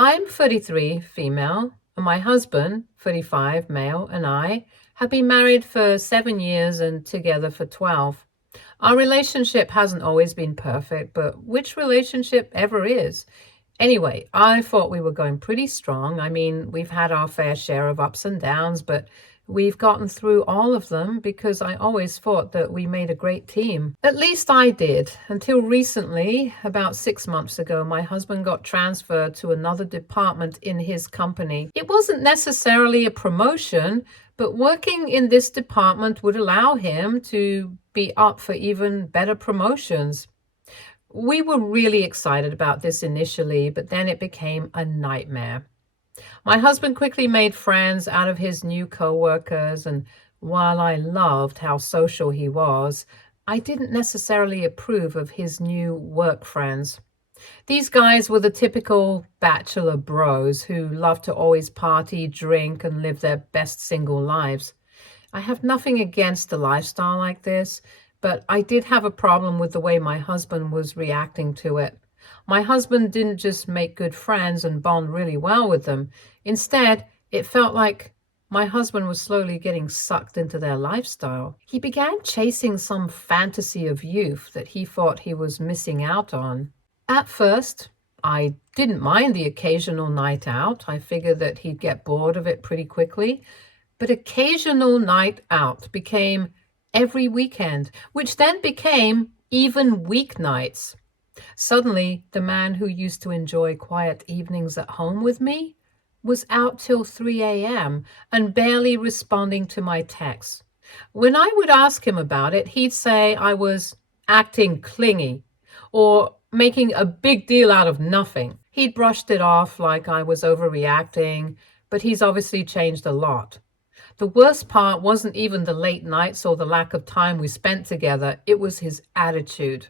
I'm 33, female, and my husband, 35, male, and I have been married for 7 years and together for 12. Our relationship hasn't always been perfect, but which relationship ever is? Anyway, I thought we were going pretty strong. I mean, we've had our fair share of ups and downs, but we've gotten through all of them because I always thought that we made a great team. At least I did, until recently, about 6 months ago, my husband got transferred to another department in his company. It wasn't necessarily a promotion, but working in this department would allow him to be up for even better promotions. We were really excited about this initially, but then it became a nightmare. My husband quickly made friends out of his new co-workers, and while I loved how social he was, I didn't necessarily approve of his new work friends. These guys were the typical bachelor bros who love to always party, drink, and live their best single lives. I have nothing against a lifestyle like this, but I did have a problem with the way my husband was reacting to it. My husband didn't just make good friends and bond really well with them. Instead, it felt like my husband was slowly getting sucked into their lifestyle. He began chasing some fantasy of youth that he thought he was missing out on. At first, I didn't mind the occasional night out. I figured that he'd get bored of it pretty quickly. But occasional night out became every weekend, which then became even weeknights. Suddenly, the man who used to enjoy quiet evenings at home with me was out till 3 a.m. and barely responding to my texts. When I would ask him about it, he'd say I was acting clingy or making a big deal out of nothing. He'd brushed it off like I was overreacting, but he's obviously changed a lot. The worst part wasn't even the late nights or the lack of time we spent together. It was his attitude.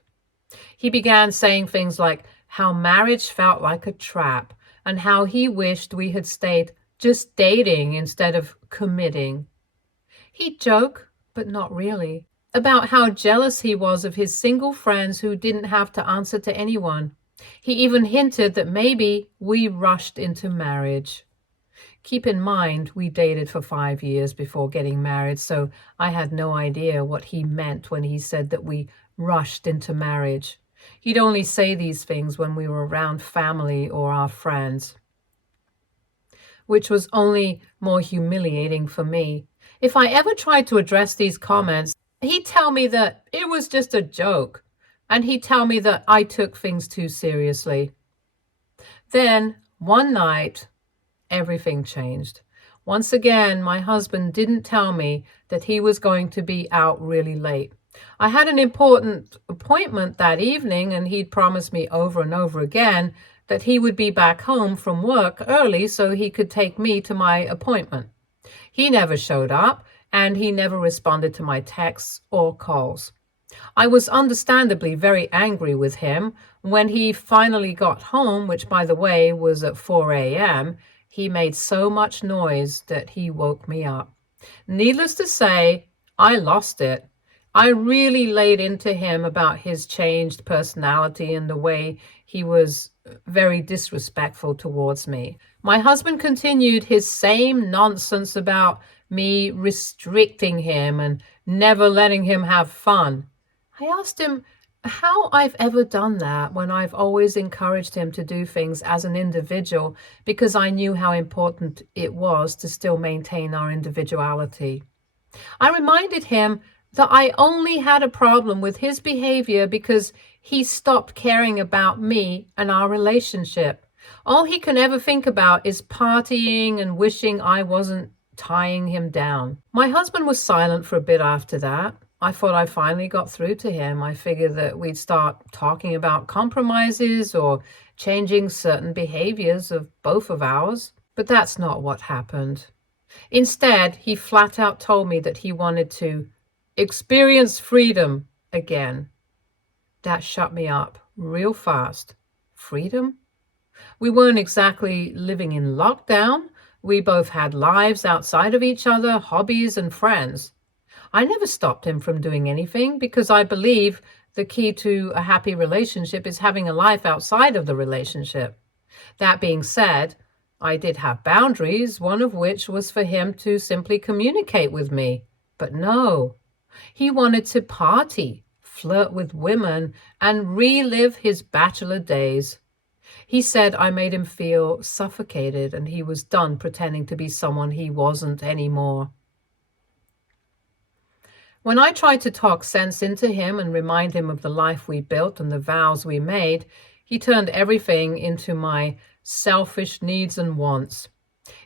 He began saying things like how marriage felt like a trap and how he wished we had stayed just dating instead of committing. He'd joke, but not really, about how jealous he was of his single friends who didn't have to answer to anyone. He even hinted that maybe we rushed into marriage. Keep in mind, we dated for 5 years before getting married, so I had no idea what he meant when he said that we rushed into marriage. He'd only say these things when we were around family or our friends, which was only more humiliating for me. If I ever tried to address these comments, he'd tell me that it was just a joke, and he'd tell me that I took things too seriously. Then, one night, everything changed. Once again, my husband didn't tell me that he was going to be out really late. I had an important appointment that evening, and he'd promised me over and over again that he would be back home from work early so he could take me to my appointment. He never showed up, and he never responded to my texts or calls. I was understandably very angry with him. When he finally got home, which by the way was at 4 a.m., he made so much noise that he woke me up. Needless to say, I lost it. I really laid into him about his changed personality and the way he was very disrespectful towards me. My husband continued his same nonsense about me restricting him and never letting him have fun. I asked him how I've ever done that when I've always encouraged him to do things as an individual because I knew how important it was to still maintain our individuality. I reminded him that I only had a problem with his behavior because he stopped caring about me and our relationship. All he can ever think about is partying and wishing I wasn't tying him down. My husband was silent for a bit after that. I thought I finally got through to him. I figured that we'd start talking about compromises or changing certain behaviors of both of ours. But that's not what happened. Instead, he flat out told me that he wanted to experience freedom again. That shut me up real fast. Freedom? We weren't exactly living in lockdown. We both had lives outside of each other, hobbies and friends. I never stopped him from doing anything because I believe the key to a happy relationship is having a life outside of the relationship. That being said, I did have boundaries, one of which was for him to simply communicate with me. But no, he wanted to party, flirt with women, and relive his bachelor days. He said I made him feel suffocated and he was done pretending to be someone he wasn't anymore. When I tried to talk sense into him and remind him of the life we built and the vows we made, he turned everything into my selfish needs and wants.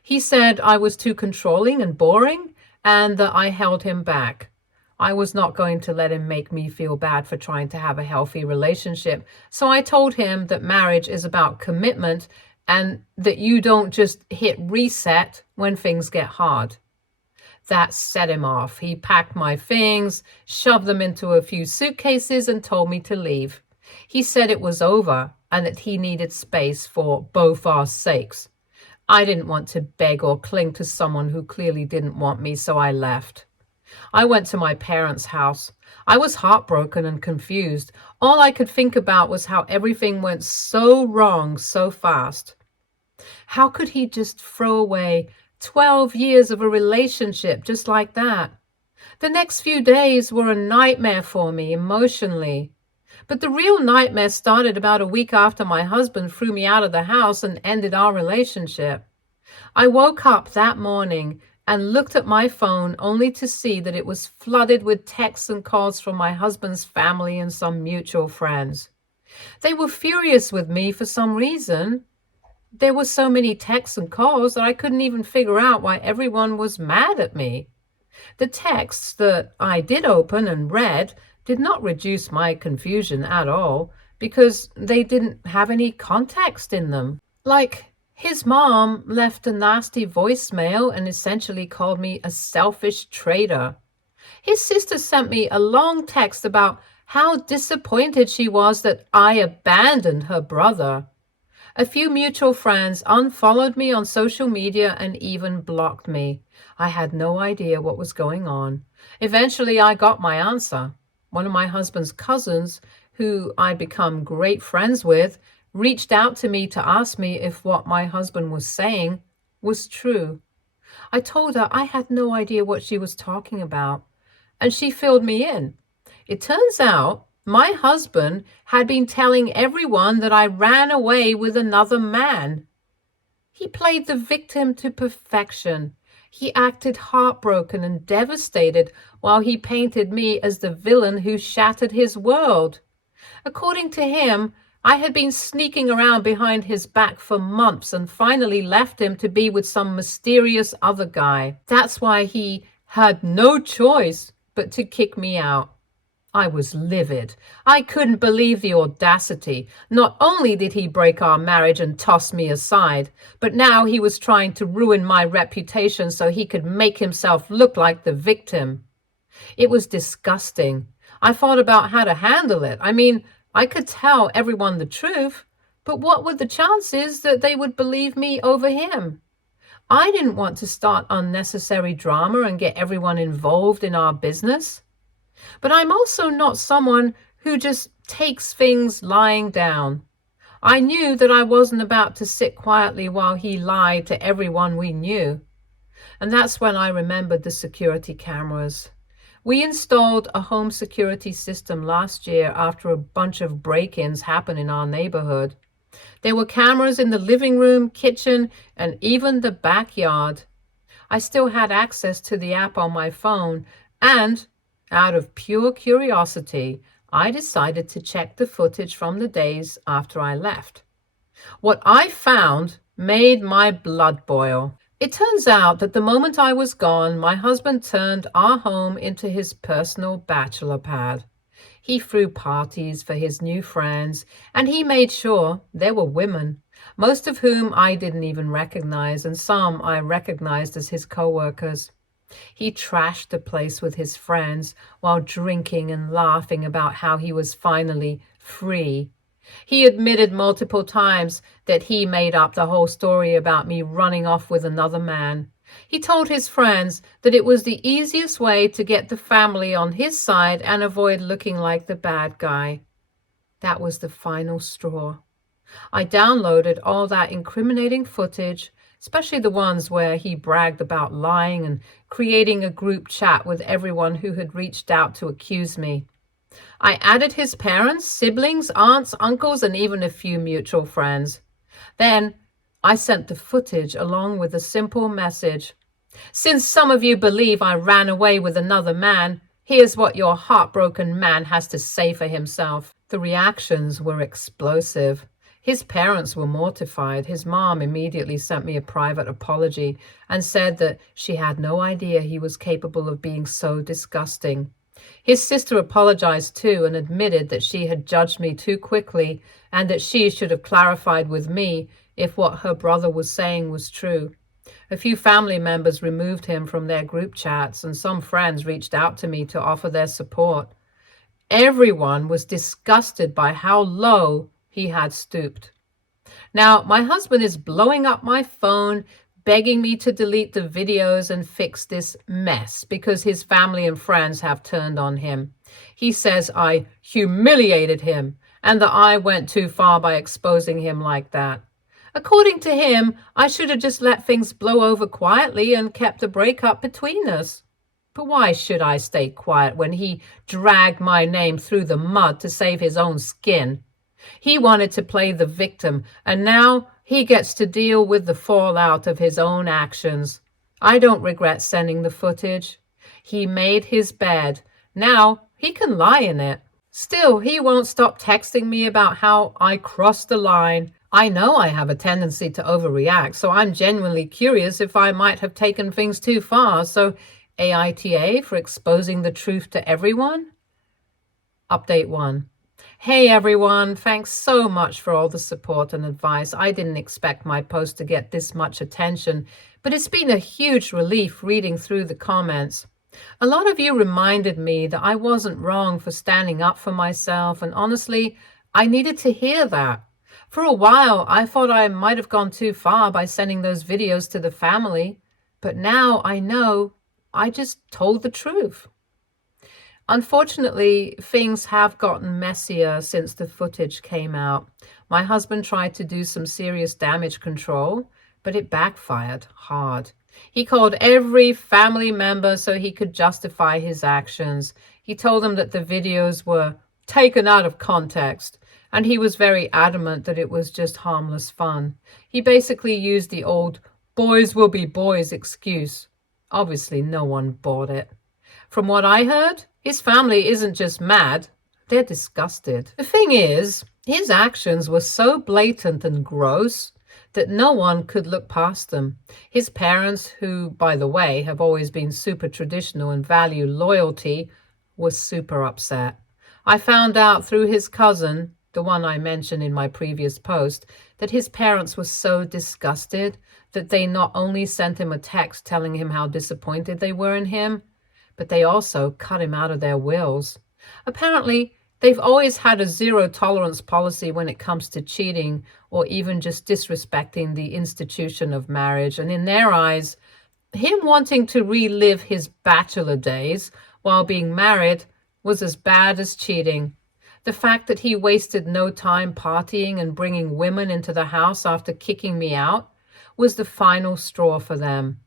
He said I was too controlling and boring and that I held him back. I was not going to let him make me feel bad for trying to have a healthy relationship. So I told him that marriage is about commitment and that you don't just hit reset when things get hard. That set him off. He packed my things, shoved them into a few suitcases, and told me to leave. He said it was over and that he needed space for both our sakes. I didn't want to beg or cling to someone who clearly didn't want me, so I left. I went to my parents' house. I was heartbroken and confused. All I could think about was how everything went so wrong so fast. How could he just throw away 12 years of a relationship just like that? The next few days were a nightmare for me emotionally. But the real nightmare started about a week after my husband threw me out of the house and ended our relationship. I woke up that morning and looked at my phone only to see that it was flooded with texts and calls from my husband's family and some mutual friends. They were furious with me for some reason. There were so many texts and calls that I couldn't even figure out why everyone was mad at me. The texts that I did open and read did not reduce my confusion at all because they didn't have any context in them. Like, his mom left a nasty voicemail and essentially called me a selfish traitor. His sister sent me a long text about how disappointed she was that I abandoned her brother. A few mutual friends unfollowed me on social media and even blocked me. I had no idea what was going on. Eventually, I got my answer. One of my husband's cousins, who I'd become great friends with, reached out to me to ask me if what my husband was saying was true. I told her I had no idea what she was talking about, and she filled me in. It turns out my husband had been telling everyone that I ran away with another man. He played the victim to perfection. He acted heartbroken and devastated while he painted me as the villain who shattered his world. According to him, I had been sneaking around behind his back for months and finally left him to be with some mysterious other guy. That's why he had no choice but to kick me out. I was livid. I couldn't believe the audacity. Not only did he break our marriage and toss me aside, but now he was trying to ruin my reputation so he could make himself look like the victim. It was disgusting. I thought about how to handle it. I mean, I could tell everyone the truth, but what were the chances that they would believe me over him? I didn't want to start unnecessary drama and get everyone involved in our business. But I'm also not someone who just takes things lying down. I knew that I wasn't about to sit quietly while he lied to everyone we knew. And that's when I remembered the security cameras. We installed a home security system last year after a bunch of break-ins happened in our neighborhood. There were cameras in the living room, kitchen, and even the backyard. I still had access to the app on my phone, and out of pure curiosity, I decided to check the footage from the days after I left. What I found made my blood boil. It turns out that the moment I was gone, my husband turned our home into his personal bachelor pad. He threw parties for his new friends, and he made sure there were women, most of whom I didn't even recognize, and some I recognized as his co-workers. He trashed the place with his friends while drinking and laughing about how he was finally free. He admitted multiple times that he made up the whole story about me running off with another man. He told his friends that it was the easiest way to get the family on his side and avoid looking like the bad guy. That was the final straw. I downloaded all that incriminating footage, especially the ones where he bragged about lying and creating a group chat with everyone who had reached out to accuse me. I added his parents, siblings, aunts, uncles, and even a few mutual friends. Then I sent the footage along with a simple message. Since some of you believe I ran away with another man, here's what your heartbroken man has to say for himself. The reactions were explosive. His parents were mortified. His mom immediately sent me a private apology and said that she had no idea he was capable of being so disgusting. His sister apologized too and admitted that she had judged me too quickly and that she should have clarified with me if what her brother was saying was true. A few family members removed him from their group chats, and some friends reached out to me to offer their support. Everyone was disgusted by how low he had stooped. Now, my husband is blowing up my phone, begging me to delete the videos and fix this mess because his family and friends have turned on him. He says I humiliated him and that I went too far by exposing him like that. According to him, I should have just let things blow over quietly and kept the breakup between us. But why should I stay quiet when he dragged my name through the mud to save his own skin? He wanted to play the victim, and now he gets to deal with the fallout of his own actions. I don't regret sending the footage. He made his bed. Now he can lie in it. Still, he won't stop texting me about how I crossed the line. I know I have a tendency to overreact, so I'm genuinely curious if I might have taken things too far. So AITA for exposing the truth to everyone? Update 1. Hey everyone, thanks so much for all the support and advice. I didn't expect my post to get this much attention, but it's been a huge relief reading through the comments. A lot of you reminded me that I wasn't wrong for standing up for myself, and honestly, I needed to hear that. For a while, I thought I might have gone too far by sending those videos to the family, but now I know I just told the truth. Unfortunately, things have gotten messier since the footage came out. My husband tried to do some serious damage control, but it backfired hard. He called every family member so he could justify his actions. He told them that the videos were taken out of context, and he was very adamant that it was just harmless fun. He basically used the old boys will be boys excuse. Obviously, no one bought it. From what I heard, his family isn't just mad, they're disgusted. The thing is, his actions were so blatant and gross that no one could look past them. His parents, who, by the way, have always been super traditional and value loyalty, were super upset. I found out through his cousin, the one I mentioned in my previous post, that his parents were so disgusted that they not only sent him a text telling him how disappointed they were in him, but they also cut him out of their wills. Apparently, they've always had a zero-tolerance policy when it comes to cheating or even just disrespecting the institution of marriage. And in their eyes, him wanting to relive his bachelor days while being married was as bad as cheating. The fact that he wasted no time partying and bringing women into the house after kicking me out was the final straw for them.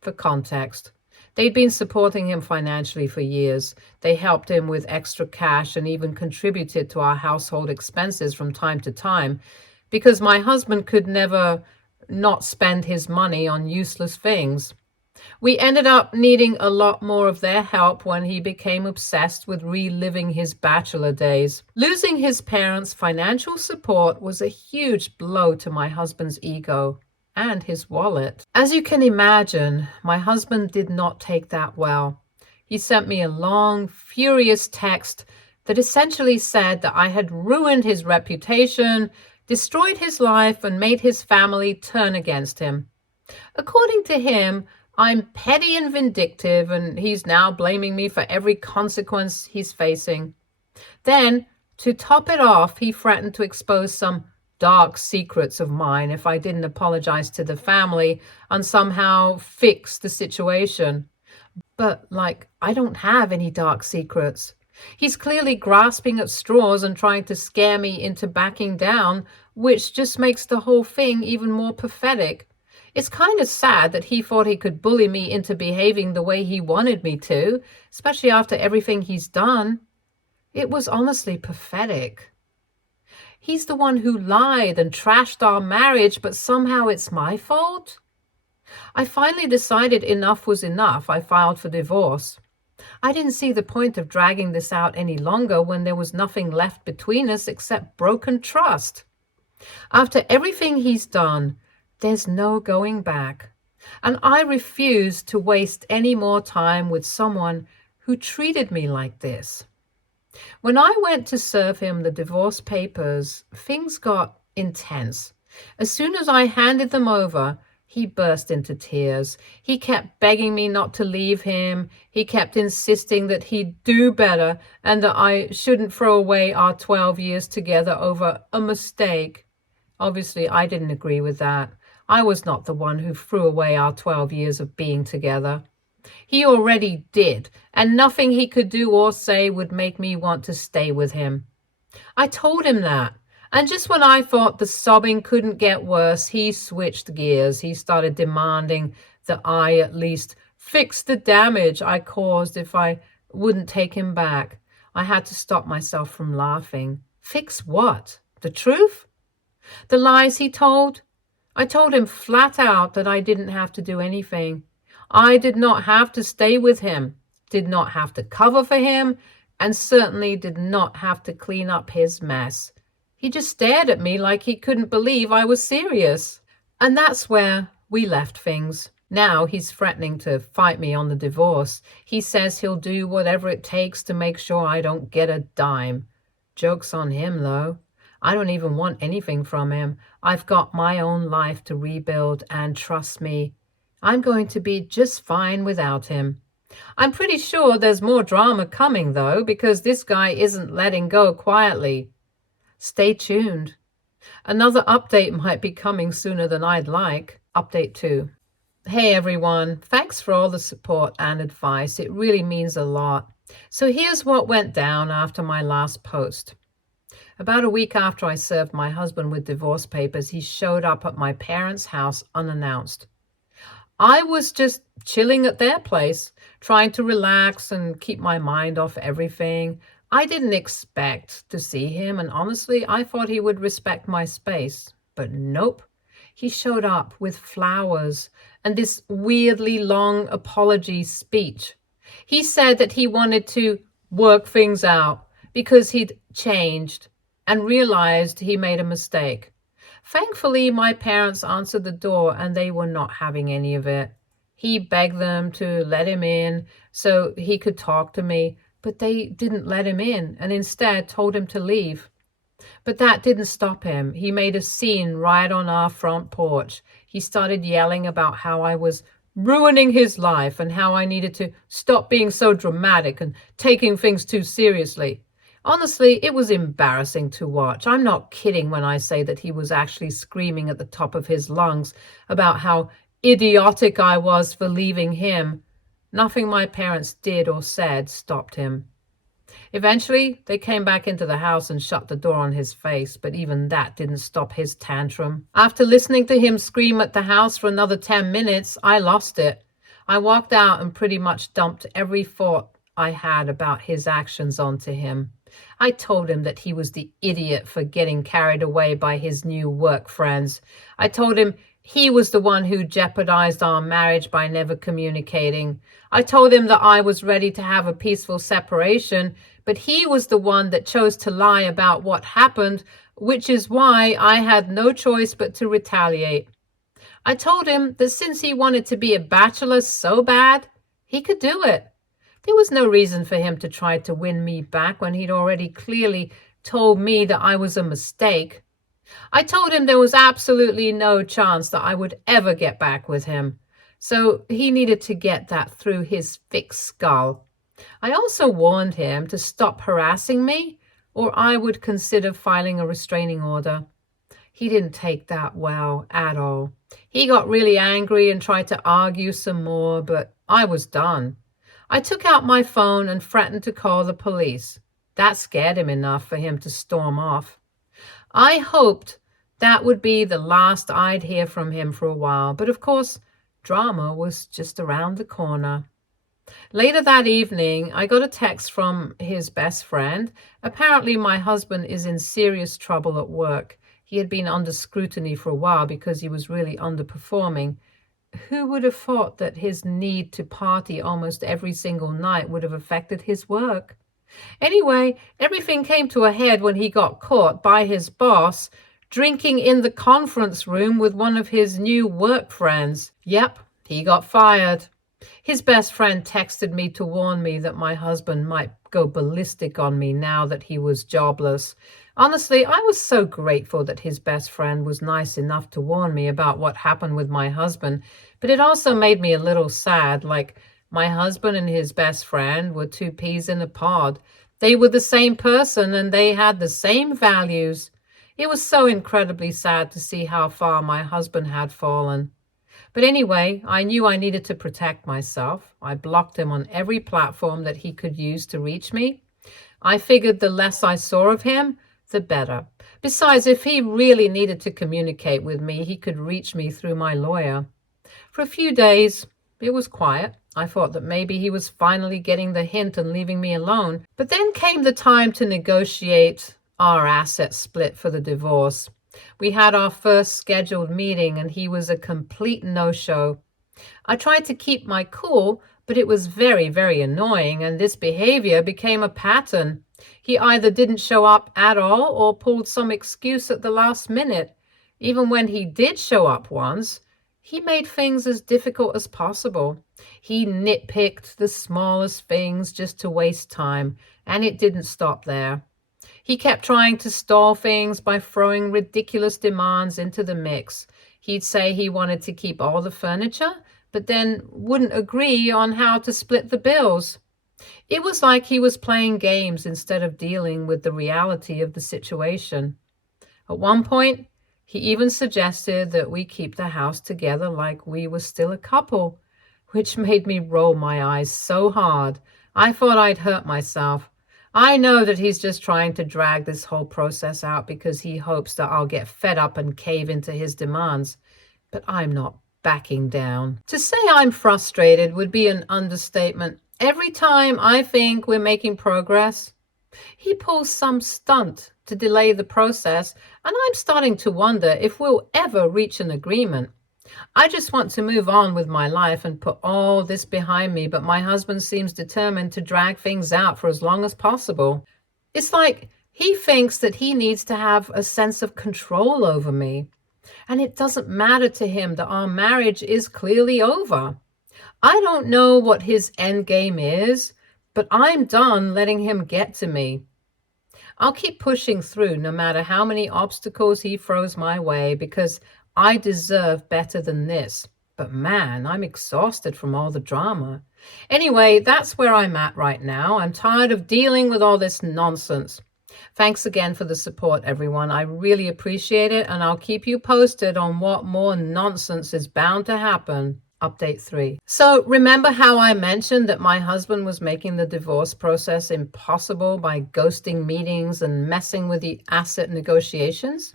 For context, they'd been supporting him financially for years. They helped him with extra cash and even contributed to our household expenses from time to time because my husband could never not spend his money on useless things. We ended up needing a lot more of their help when he became obsessed with reliving his bachelor days. Losing his parents' financial support was a huge blow to my husband's ego and his wallet. As you can imagine, my husband did not take that well. He sent me a long, furious text that essentially said that I had ruined his reputation, destroyed his life, and made his family turn against him. According to him, I'm petty and vindictive, and he's now blaming me for every consequence he's facing. Then, to top it off, he threatened to expose some dark secrets of mine if I didn't apologize to the family and somehow fix the situation. But, I don't have any dark secrets. He's clearly grasping at straws and trying to scare me into backing down, which just makes the whole thing even more pathetic. It's kind of sad that he thought he could bully me into behaving the way he wanted me to, especially after everything he's done. It was honestly pathetic. He's the one who lied and trashed our marriage, but somehow it's my fault? I finally decided enough was enough. I filed for divorce. I didn't see the point of dragging this out any longer when there was nothing left between us except broken trust. After everything he's done, there's no going back. And I refuse to waste any more time with someone who treated me like this. When I went to serve him the divorce papers, things got intense. As soon as I handed them over, he burst into tears. He kept begging me not to leave him. He kept insisting that he'd do better and that I shouldn't throw away our 12 years together over a mistake. Obviously, I didn't agree with that. I was not the one who threw away our 12 years of being together. He already did, and nothing he could do or say would make me want to stay with him. I told him that. And just when I thought the sobbing couldn't get worse, he switched gears. He started demanding that I at least fix the damage I caused if I wouldn't take him back. I had to stop myself from laughing. Fix what? The truth? The lies he told? I told him flat out that I didn't have to do anything. I did not have to stay with him, did not have to cover for him, and certainly did not have to clean up his mess. He just stared at me like he couldn't believe I was serious. And that's where we left things. Now he's threatening to fight me on the divorce. He says he'll do whatever it takes to make sure I don't get a dime. Joke's on him, though. I don't even want anything from him. I've got my own life to rebuild, and trust me, I'm going to be just fine without him. I'm pretty sure there's more drama coming, though, because this guy isn't letting go quietly. Stay tuned. Another update might be coming sooner than I'd like. Update 2. Hey everyone, thanks for all the support and advice. It really means a lot. So here's what went down after my last post. About a week after I served my husband with divorce papers, he showed up at my parents' house unannounced. I was just chilling at their place, trying to relax and keep my mind off everything. I didn't expect to see him, and honestly, I thought he would respect my space. But nope. He showed up with flowers and this weirdly long apology speech. He said that he wanted to work things out because he'd changed and realized he made a mistake. Thankfully, my parents answered the door and they were not having any of it. He begged them to let him in so he could talk to me, but they didn't let him in and instead told him to leave. But that didn't stop him. He made a scene right on our front porch. He started yelling about how I was ruining his life and how I needed to stop being so dramatic and taking things too seriously. Honestly, it was embarrassing to watch. I'm not kidding when I say that he was actually screaming at the top of his lungs about how idiotic I was for leaving him. Nothing my parents did or said stopped him. Eventually, they came back into the house and shut the door on his face, but even that didn't stop his tantrum. After listening to him scream at the house for another 10 minutes, I lost it. I walked out and pretty much dumped every thought I had about his actions onto him. I told him that he was the idiot for getting carried away by his new work friends. I told him he was the one who jeopardized our marriage by never communicating. I told him that I was ready to have a peaceful separation, but he was the one that chose to lie about what happened, which is why I had no choice but to retaliate. I told him that since he wanted to be a bachelor so bad, he could do it. There was no reason for him to try to win me back when he'd already clearly told me that I was a mistake. I told him there was absolutely no chance that I would ever get back with him, so he needed to get that through his thick skull. I also warned him to stop harassing me, or I would consider filing a restraining order. He didn't take that well at all. He got really angry and tried to argue some more, but I was done. I took out my phone and threatened to call the police. That scared him enough for him to storm off. I hoped that would be the last I'd hear from him for a while, but of course, drama was just around the corner. Later that evening, I got a text from his best friend. Apparently, my husband is in serious trouble at work. He had been under scrutiny for a while because he was really underperforming. Who would have thought that his need to party almost every single night would have affected his work? Anyway, everything came to a head when he got caught by his boss drinking in the conference room with one of his new work friends. Yep, he got fired. His best friend texted me to warn me that my husband might go ballistic on me now that he was jobless. Honestly, I was so grateful that his best friend was nice enough to warn me about what happened with my husband, but it also made me a little sad, like my husband and his best friend were two peas in a pod. They were the same person and they had the same values. It was so incredibly sad to see how far my husband had fallen. But anyway, I knew I needed to protect myself. I blocked him on every platform that he could use to reach me. I figured the less I saw of him, the better. Besides, if he really needed to communicate with me, he could reach me through my lawyer. For a few days, it was quiet. I thought that maybe he was finally getting the hint and leaving me alone. But then came the time to negotiate our asset split for the divorce. We had our first scheduled meeting and he was a complete no-show. I tried to keep my cool, but it was very, very annoying, and this behavior became a pattern. He either didn't show up at all or pulled some excuse at the last minute. Even when he did show up once, he made things as difficult as possible. He nitpicked the smallest things just to waste time, and it didn't stop there. He kept trying to stall things by throwing ridiculous demands into the mix. He'd say he wanted to keep all the furniture, but then wouldn't agree on how to split the bills. It was like he was playing games instead of dealing with the reality of the situation. At one point, he even suggested that we keep the house together like we were still a couple, which made me roll my eyes so hard. I thought I'd hurt myself. I know that he's just trying to drag this whole process out because he hopes that I'll get fed up and cave into his demands. But I'm not backing down. To say I'm frustrated would be an understatement. Every time I think we're making progress, he pulls some stunt to delay the process, and I'm starting to wonder if we'll ever reach an agreement. I just want to move on with my life and put all this behind me, but my husband seems determined to drag things out for as long as possible. It's like he thinks that he needs to have a sense of control over me, and it doesn't matter to him that our marriage is clearly over. I don't know what his end game is, but I'm done letting him get to me. I'll keep pushing through no matter how many obstacles he throws my way, because I deserve better than this. But man, I'm exhausted from all the drama. Anyway, that's where I'm at right now. I'm tired of dealing with all this nonsense. Thanks again for the support, everyone. I really appreciate it, and I'll keep you posted on what more nonsense is bound to happen. Update 3. So remember how I mentioned that my husband was making the divorce process impossible by ghosting meetings and messing with the asset negotiations?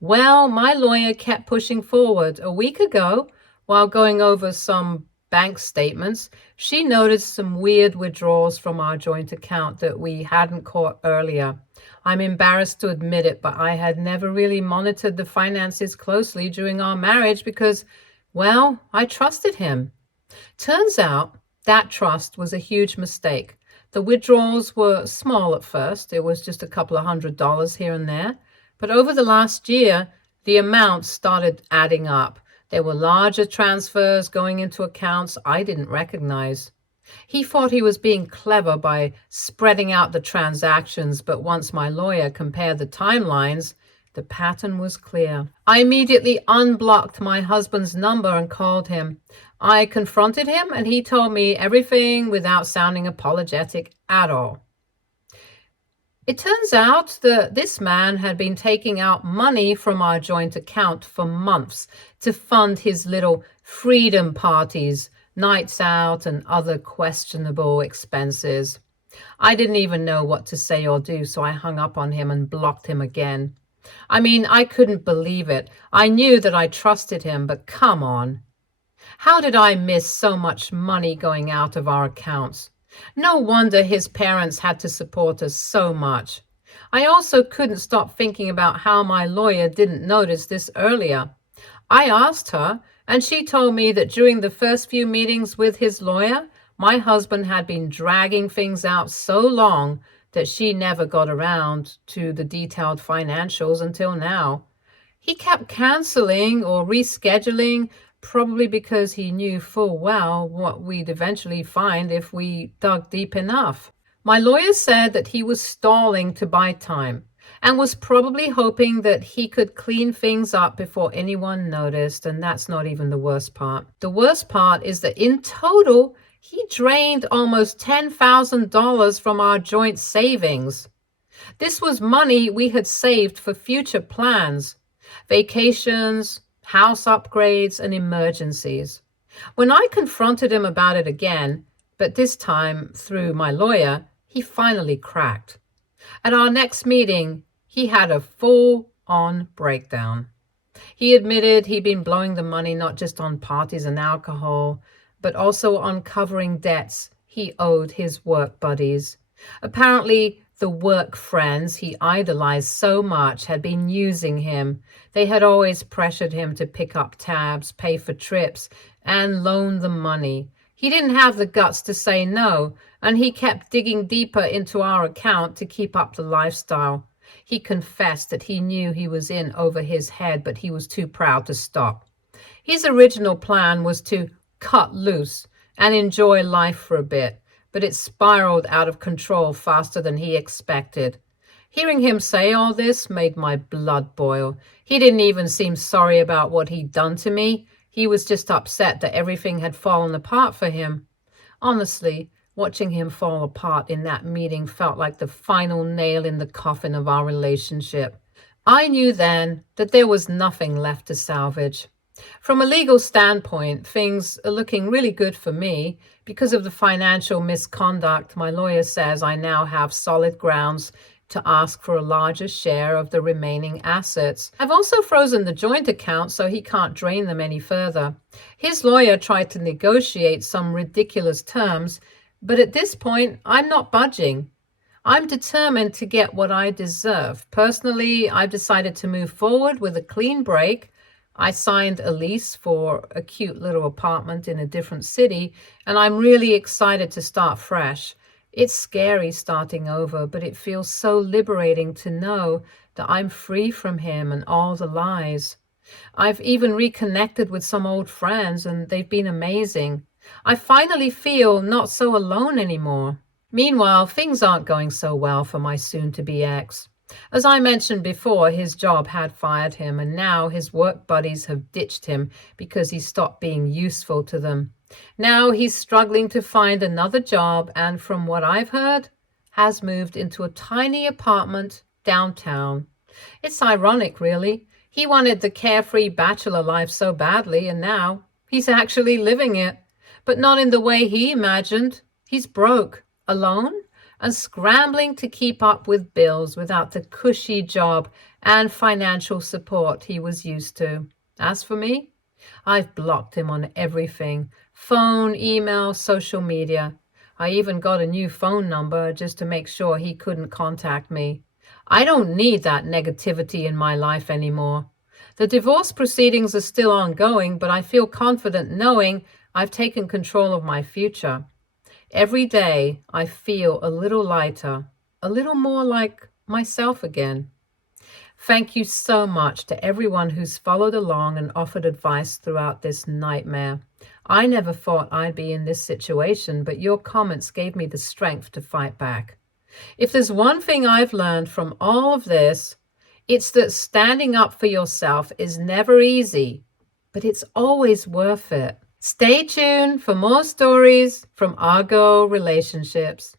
Well, my lawyer kept pushing forward. A week ago, while going over some bank statements, she noticed some weird withdrawals from our joint account that we hadn't caught earlier. I'm embarrassed to admit it, but I had never really monitored the finances closely during our marriage because, well, I trusted him. Turns out that trust was a huge mistake. The withdrawals were small at first. It was just a couple of $100 here and there. But over the last year, the amounts started adding up. There were larger transfers going into accounts I didn't recognize. He thought he was being clever by spreading out the transactions, but once my lawyer compared the timelines, the pattern was clear. I immediately unblocked my husband's number and called him. I confronted him, and he told me everything without sounding apologetic at all. It turns out that this man had been taking out money from our joint account for months to fund his little freedom parties nights out, and other questionable expenses. I didn't even know what to say or do, so I hung up on him and blocked him again. I mean, I couldn't believe it. I knew that I trusted him, but come on. How did I miss so much money going out of our accounts? No wonder his parents had to support us so much. I also couldn't stop thinking about how my lawyer didn't notice this earlier. I asked her, and she told me that during the first few meetings with his lawyer, my husband had been dragging things out so long that she never got around to the detailed financials until now. He kept canceling or rescheduling, probably because he knew full well what we'd eventually find if we dug deep enough. My lawyer said that he was stalling to buy time and was probably hoping that he could clean things up before anyone noticed, and that's not even the worst part. The worst part is that in total, he drained almost $10,000 from our joint savings. This was money we had saved for future plans, vacations, house upgrades, and emergencies. When I confronted him about it again, but this time through my lawyer, he finally cracked. At our next meeting, he had a full-on breakdown. He admitted he'd been blowing the money not just on parties and alcohol, but also on covering debts he owed his work buddies. Apparently, the work friends he idolized so much had been using him. They had always pressured him to pick up tabs, pay for trips, and loan them money. He didn't have the guts to say no, and he kept digging deeper into our account to keep up the lifestyle. He confessed that he knew he was in over his head, but he was too proud to stop. His original plan was to cut loose and enjoy life for a bit, but it spiraled out of control faster than he expected. Hearing him say all this made my blood boil. He didn't even seem sorry about what he'd done to me. He was just upset that everything had fallen apart for him. Honestly, watching him fall apart in that meeting felt like the final nail in the coffin of our relationship. I knew then that there was nothing left to salvage. From a legal standpoint, things are looking really good for me. Because of the financial misconduct, my lawyer says I now have solid grounds to ask for a larger share of the remaining assets. I've also frozen the joint account so he can't drain them any further. His lawyer tried to negotiate some ridiculous terms, but at this point, I'm not budging. I'm determined to get what I deserve. Personally, I've decided to move forward with a clean break. I signed a lease for a cute little apartment in a different city, and I'm really excited to start fresh. It's scary starting over, but it feels so liberating to know that I'm free from him and all the lies. I've even reconnected with some old friends, and they've been amazing. I finally feel not so alone anymore. Meanwhile, things aren't going so well for my soon-to-be ex. As I mentioned before, his job had fired him, and now his work buddies have ditched him because he stopped being useful to them. Now he's struggling to find another job, and from what I've heard, has moved into a tiny apartment downtown. It's ironic, really. He wanted the carefree bachelor life so badly, and now he's actually living it. But not in the way he imagined. He's broke, alone, and scrambling to keep up with bills without the cushy job and financial support he was used to. As for me, I've blocked him on everything: phone, email, social media. I even got a new phone number just to make sure he couldn't contact me. I don't need that negativity in my life anymore. The divorce proceedings are still ongoing, but I feel confident knowing I've taken control of my future. Every day I feel a little lighter, a little more like myself again. Thank you so much to everyone who's followed along and offered advice throughout this nightmare. I never thought I'd be in this situation, but your comments gave me the strength to fight back. If there's one thing I've learned from all of this, it's that standing up for yourself is never easy, but it's always worth it. Stay tuned for more stories from Argo Relationships.